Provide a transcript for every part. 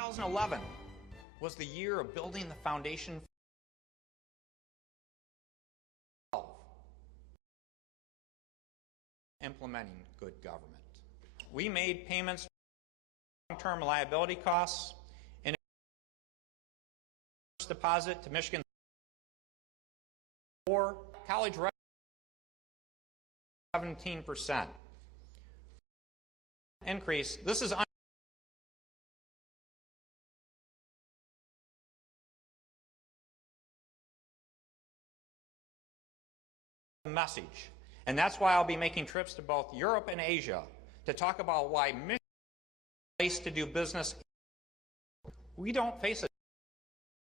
2011 was the year of building the foundation for implementing good government. We made payments for long-term liability costs and deposit to Michigan for college 17% increase. This is message, and that's why I'll be making trips to both Europe and Asia to talk about why Michigan is a place to do business. We don't face it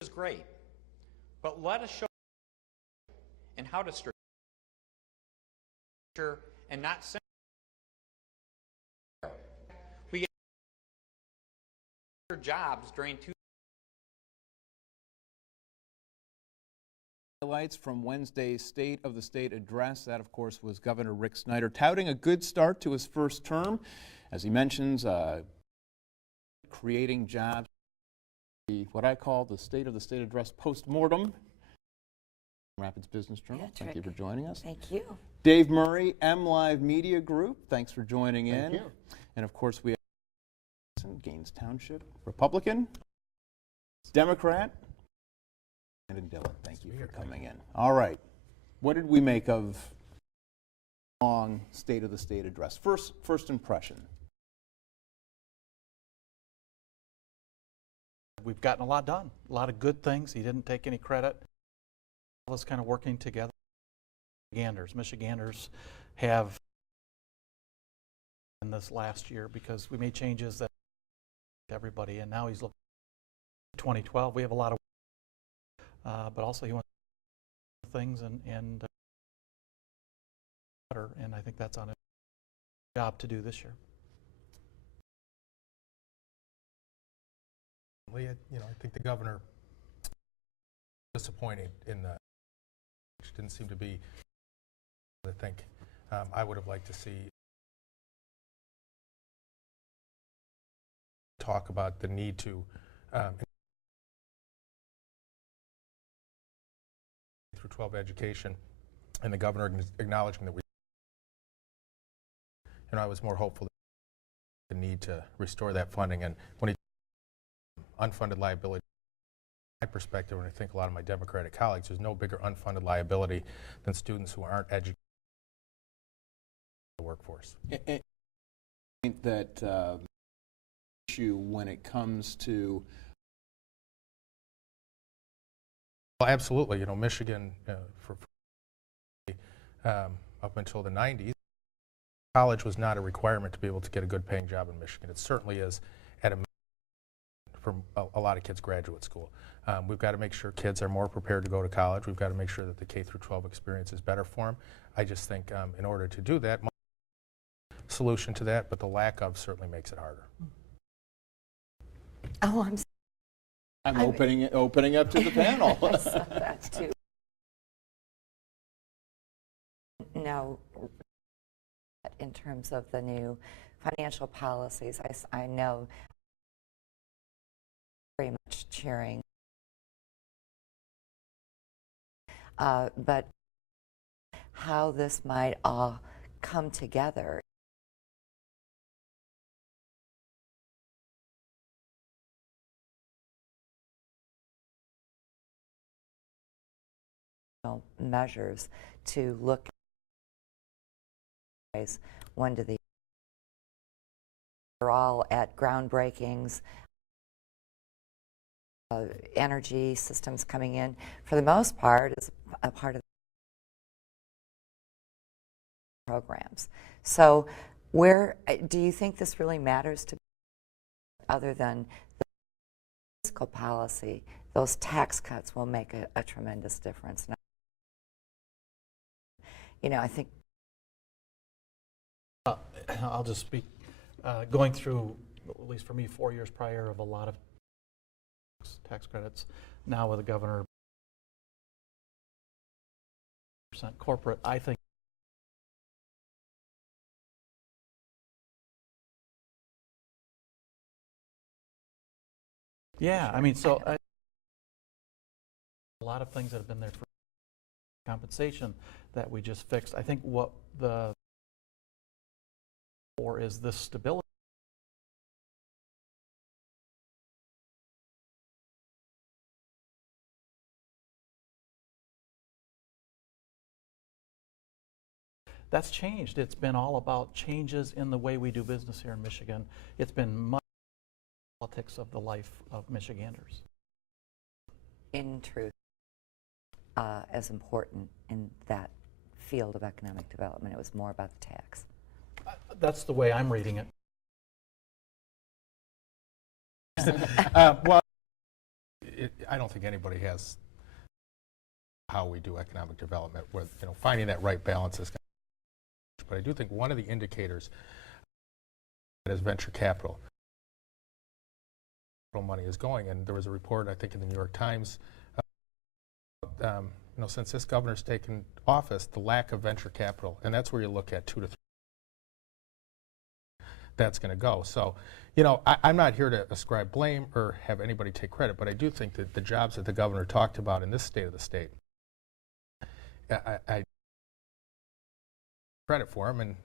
is great, but let us show and how to structure and not simply we get jobs during two highlights from Wednesday's State of the State address. That, of course, was Governor Rick Snyder touting a good start to his first term. As he mentions, creating jobs, what I call the State of the State address post-mortem. Rapids Business Journal, thank you for joining us. Thank you. Dave Murray, MLive Media Group, thanks for joining in. Thank you. And of course, we have Gaines Township, Republican, Democrat, and Dillon, thank you for coming in. All right, what did we make of long State of the State address? First impression. We've gotten a lot done, a lot of good things. He didn't take any credit. All of us kind of working together. Michiganders have in this last year because we made changes that everybody, and now he's looking at 2012. We have a lot of but also he wants things and better, and I think that's on his job to do this year. I think the governor disappointed in the, which didn't seem to be. I think I would have liked to see talk about the need to through 12 education, and the governor acknowledging that we. I was more hopeful that the need to restore that funding, and when he unfunded liability. My perspective, and I think a lot of my Democratic colleagues, there's no bigger unfunded liability than students who aren't educated in the workforce. I think that issue when it comes to Well, absolutely. Michigan, up until the 90s, college was not a requirement to be able to get a good paying job in Michigan. It certainly is at a for a lot of kids graduate school. We've got to make sure kids are more prepared to go to college. We've got to make sure that the K-12 experience is better for them. I just think in order to do that, solution to that, but the lack of certainly makes it harder. Oh, I'm opening up to the panel. I saw that too. No, in terms of the new financial policies, I know very much cheering, but how this might all come together measures to look at one to the they're all at groundbreakings, energy systems coming in for the most part is a part of the programs. So where do you think this really matters to other than the fiscal policy? Those tax cuts will make a tremendous difference. I think I'll just speak. Going through, at least for me, 4 years prior of a lot of tax credits, now with the governor percent corporate, I think Yeah, I mean, so a lot of things that have been there for compensation that we just fixed. I think what the or is this stability. That's changed. It's been all about changes in the way we do business here in Michigan. It's been much politics of the life of Michiganders. In truth, as important in that field of economic development, it was more about the tax. That's the way I'm reading it. Well, I don't think anybody has how we do economic development with, finding that right balance is. But I do think one of the indicators is venture capital. Money is going, and there was a report, I think, in the New York Times. Since this governor's taken office, the lack of venture capital, and that's where you look at 2 to 3. That's going to go. So, I'm not here to ascribe blame or have anybody take credit, but I do think that the jobs that the governor talked about in this state of the state, I credit for him, and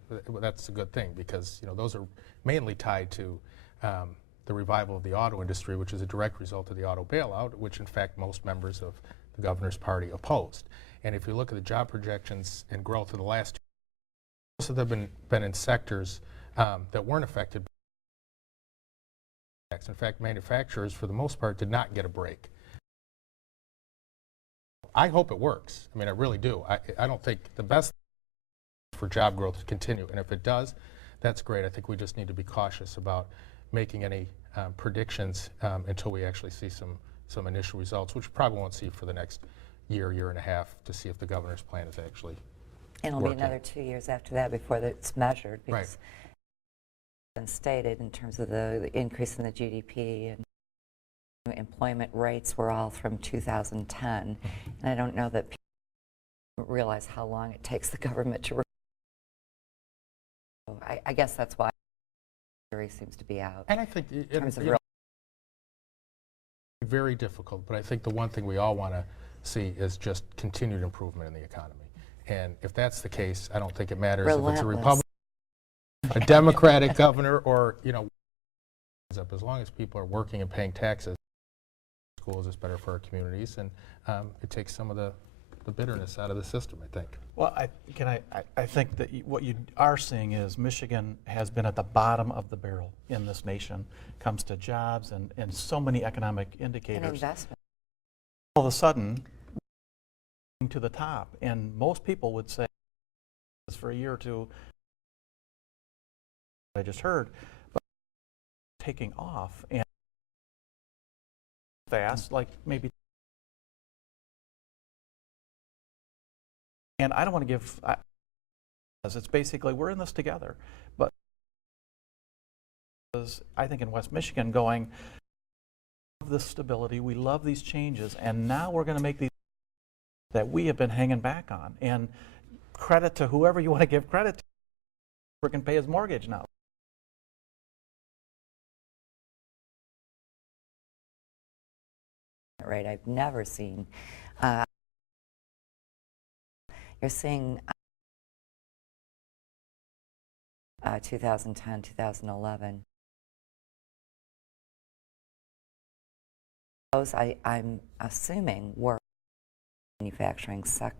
that's a good thing because those are mainly tied to the revival of the auto industry, which is a direct result of the auto bailout, which in fact most members of the governor's party opposed. And if you look at the job projections and growth of the last 2 years, most of them have been in sectors that weren't affected by tax. In fact, manufacturers, for the most part, did not get a break. I hope it works. I mean, I really do. I don't think the best for job growth to continue, and if it does, that's great. I think we just need to be cautious about making any predictions until we actually see some initial results, which we probably won't see for the next year and a half to see if the governor's plan is actually And it'll working. be another 2 years after that before it's measured, Right. because it's been stated in terms of the increase in the GDP and employment rates were all from 2010. And I don't know that people realize how long it takes the government to. I guess that's why the jury seems to be out. And I think in terms of very difficult, but I think the one thing we all want to see is just continued improvement in the economy. And if that's the case, I don't think it matters if it's a Relentless. Republican, a Democratic governor, or as long as people are working and paying taxes, schools is better for our communities, and it takes some of the bitterness out of the system, I think. Well, I think that what you are seeing is Michigan has been at the bottom of the barrel in this nation, comes to jobs and so many economic an indicators. investment. All of a sudden, to the top, and most people would say for a year or two, I just heard, but taking off and fast, like maybe. And I don't want to give, it's basically, we're in this together. But I think in West Michigan going, we love this stability, we love these changes, and now we're going to make these that we have been hanging back on. And credit to whoever you want to give credit to, we can pay his mortgage now. Right, I've never seen. You're seeing 2010, 2011. Those I'm assuming were manufacturing sector.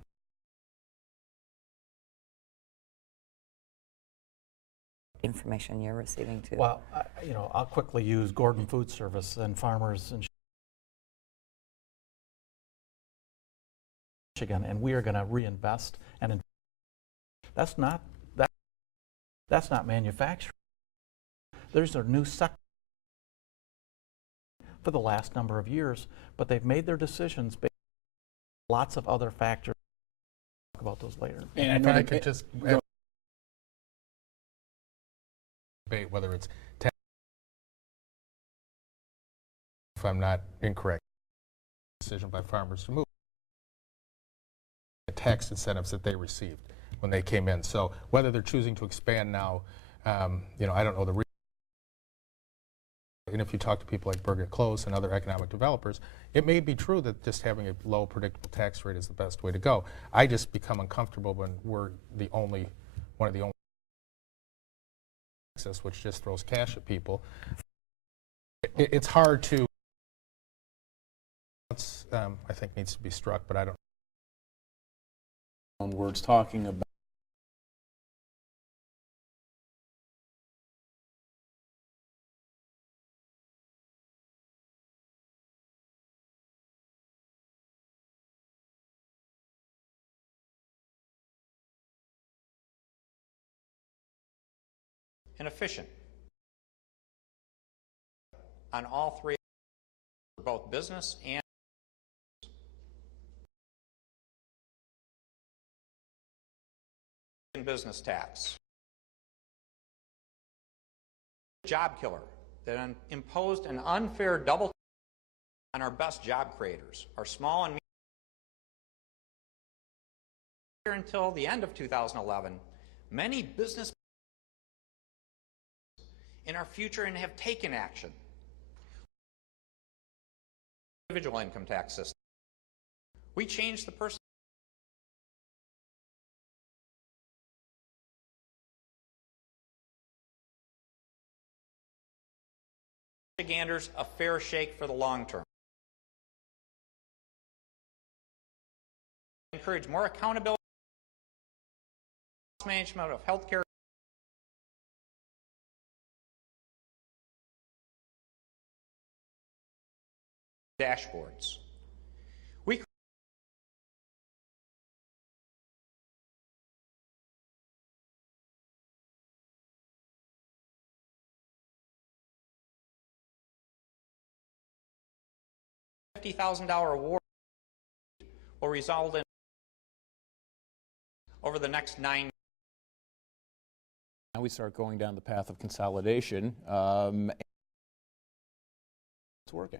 Information you're receiving too. Well, I'll quickly use Gordon Food Service and Farmers and Michigan, and we are going to reinvest and that's not manufacturing. There's a new sector for the last number of years, but they've made their decisions based on lots of other factors. We'll talk about those later. And if I could just debate whether it's tax, if I'm not incorrect, decision by farmers to move the tax incentives that they received when they came in. So whether they're choosing to expand now, I don't know the And if you talk to people like Birgit Close and other economic developers, it may be true that just having a low predictable tax rate is the best way to go. I just become uncomfortable when we're one of the only access, which just throws cash at people. It's hard to, I think needs to be struck, but I don't. Own words talking about and efficient on all three, for both business and business tax. Job killer that imposed an unfair double on our best job creators, our small and medium. Until the end of 2011, many business in our future and have taken action. Individual income tax system. We changed the person. Michiganders a fair shake for the long term. Encourage more accountability, management of healthcare. Dashboards. We $50,000 award will result in over the next 9 years. now we start going down the path of consolidation. It's working.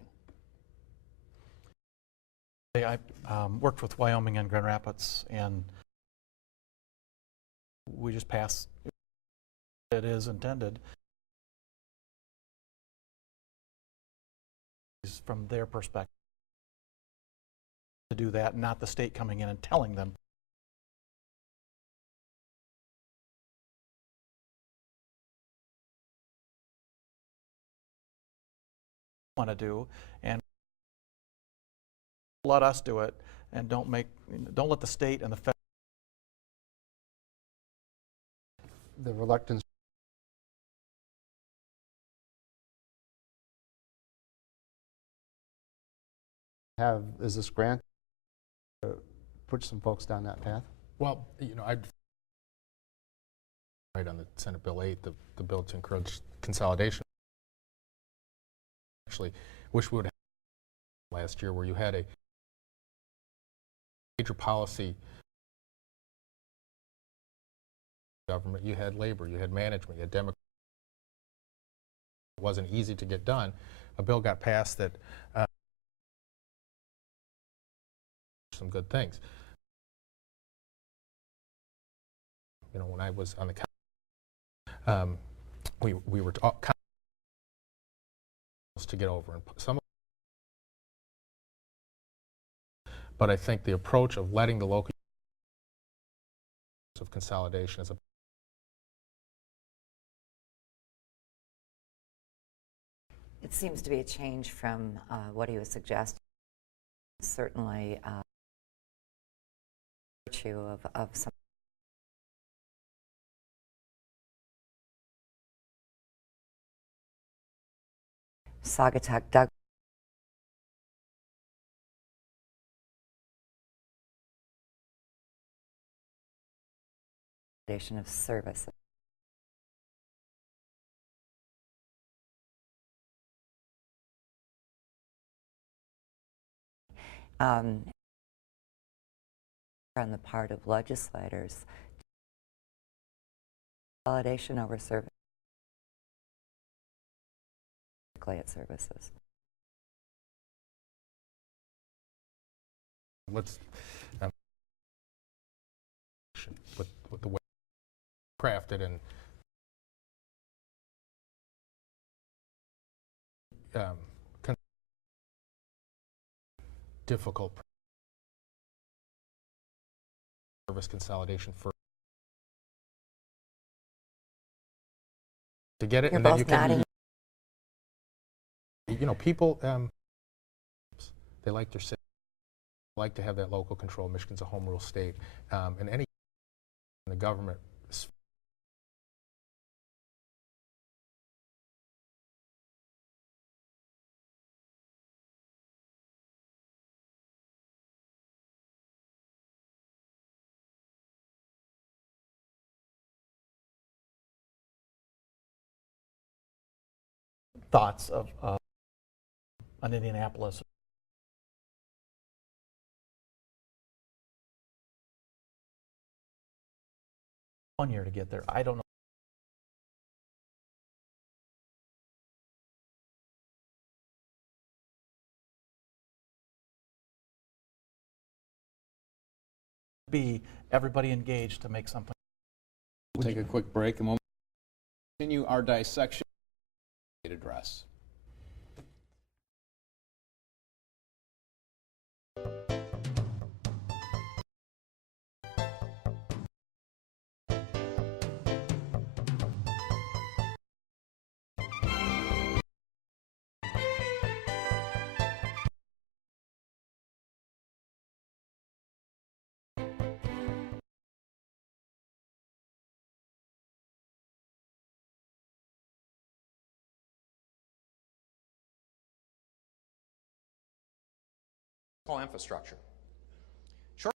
I worked with Wyoming and Grand Rapids, and we just passed it is intended from their perspective to do that, not the state coming in and telling them. Want to do, and let us do it, and don't let the state and the federal. The reluctance is this grant to put some folks down that path? Well, you know, I'd right on the Senate Bill 8, the bill to encourage consolidation. Actually, wish we would have last year, where you had a major policy government, you had labor, you had management, you had Democrats. It wasn't easy to get done. A bill got passed that some good things. You know, when I was on the council, we were to get over, and some. But I think the approach of letting the local of consolidation is a. It seems to be a change from what he was suggesting. Certainly, virtue of some. Saugatuck Doug. Of services. On the part of legislators, consolidation over service. At services. Let's with the way crafted and difficult service consolidation for to get it, You're and then both you can, nodding. you know, people, they like their city, like to have that local control. Michigan's a home rule state, and any in the government thoughts of on Indianapolis. One year to get there. I don't know. Be everybody engaged to make something. We'll take a quick break and we'll continue our dissection address. Infrastructure. Short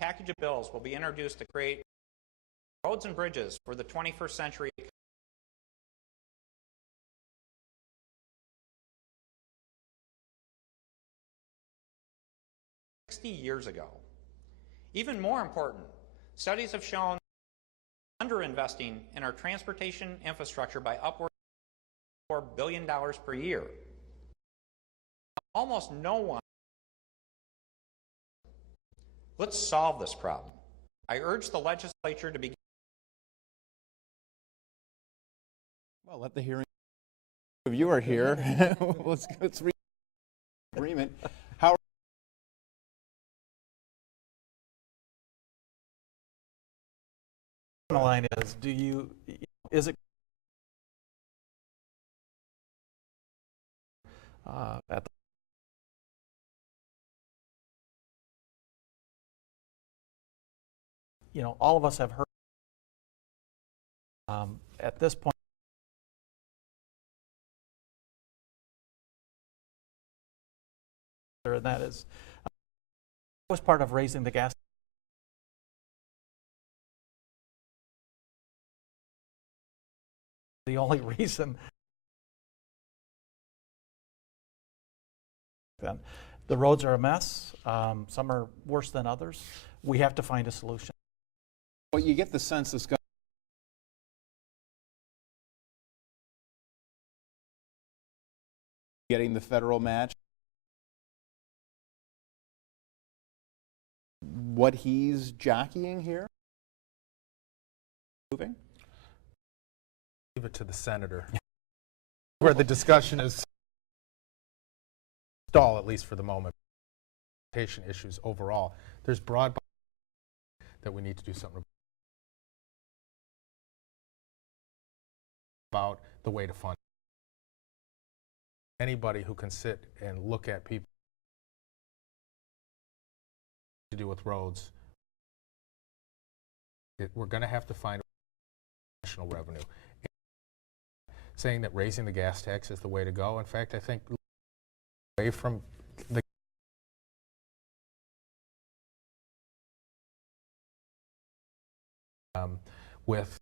package of bills will be introduced to create roads and bridges for the 21st century. 60 years ago. Even more important, studies have shown underinvesting in our transportation infrastructure by upward of $4 billion per year. Almost no one. Let's solve this problem. I urge the legislature to begin. Well, let the hearing. If you are here, let's read the agreement. How The line is, is it at the all of us have heard at this point, and that is was part of raising the gas. The only reason then the roads are a mess. Some are worse than others. We have to find a solution. well, you get the sense this guy getting the federal match. What he's jockeying here? Moving? leave it to the senator, where the discussion is stall, at least for the moment. Transportation issues overall. There's broad that we need to do something about the way to fund. Anybody who can sit and look at people to do with roads, we're going to have to find additional revenue. Saying that raising the gas tax is the way to go. In fact, I think away from the with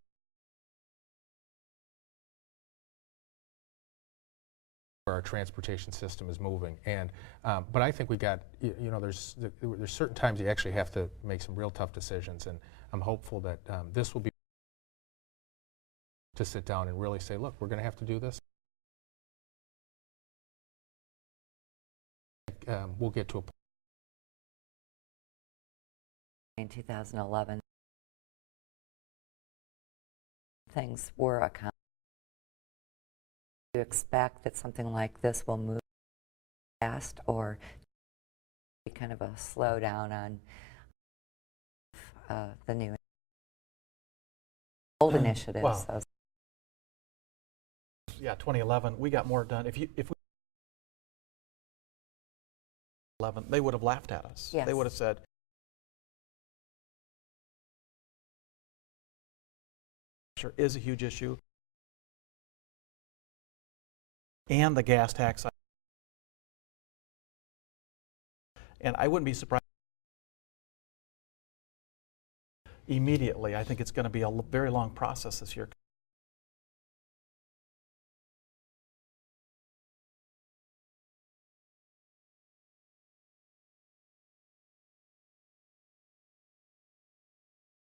where our transportation system is moving, and but I think we got there's certain times you actually have to make some real tough decisions, and I'm hopeful that this will be to sit down and really say, look, we're going to have to do this. We'll get to a point In 2011, things were accounted you expect that something like this will move fast, or be kind of a slowdown on the new old initiatives? Well, So Yeah, 2011, we got more done. If we 11, they would have laughed at us. Yes. They would have said, sure, is a huge issue. And the gas tax. And I wouldn't be surprised immediately. I think it's going to be a very long process this year.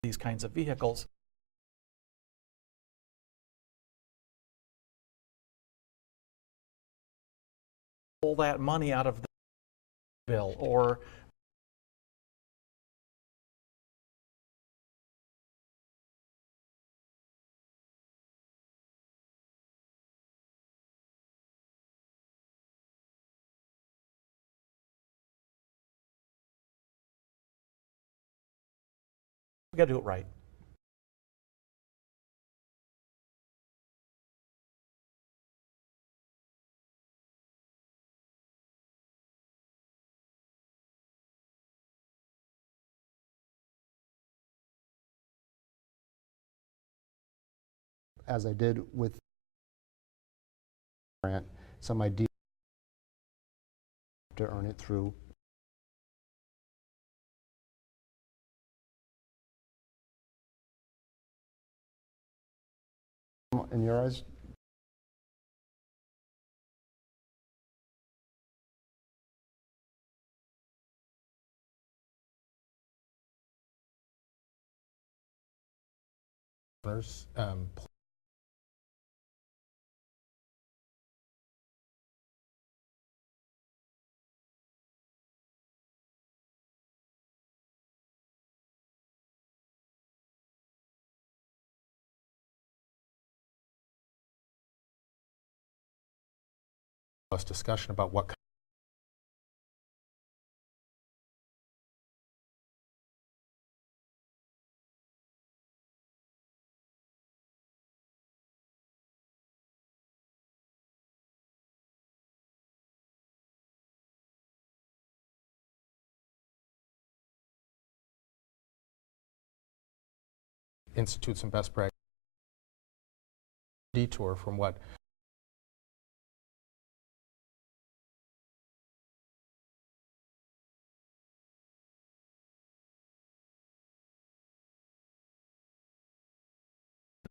These kinds of vehicles. Pull that money out of the bill, or we got to do it right. As I did with grant, some idea to earn it through in your eyes. There's less discussion about what institute some best practice detour from what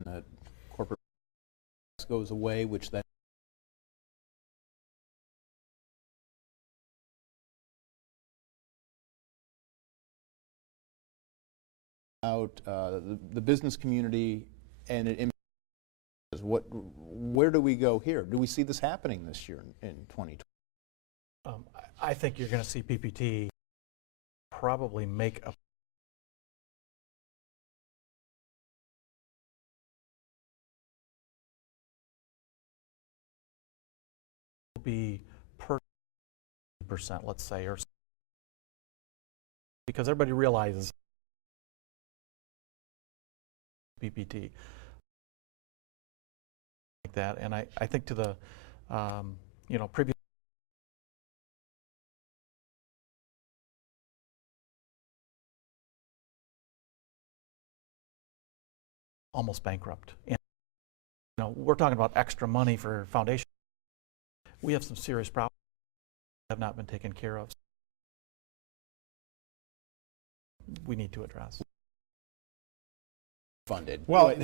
That corporate tax goes away, which then out the business community, and it impacts where do we go here? Do we see this happening this year in 2020? I think you're going to see PPT probably make a be per percent, let's say, or because everybody realizes PPT like that, and I think to the previous almost bankrupt. And we're talking about extra money for foundation. We have some serious problems that have not been taken care of. We need to address. Funded. well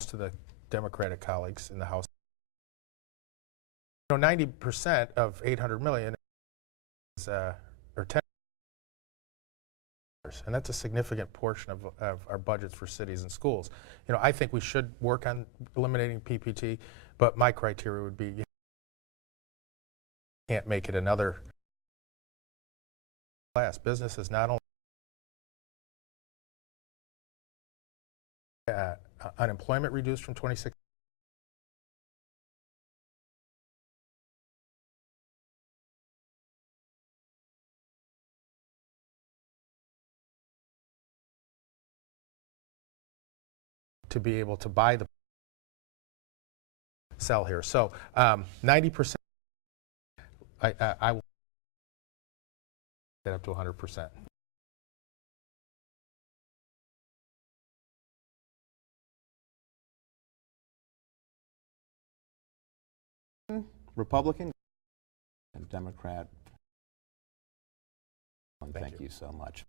to the Democratic colleagues in the House. 90% of 800 million is or 10, and that's a significant portion of our budgets for cities and schools. I think we should work on eliminating PPT, but my criteria would be you can't make it another class. Business is not only unemployment reduced from 26 to be able to buy the sell here. So 90%, I will get up to 100%. Republican and Democrat. Thank you. you so much.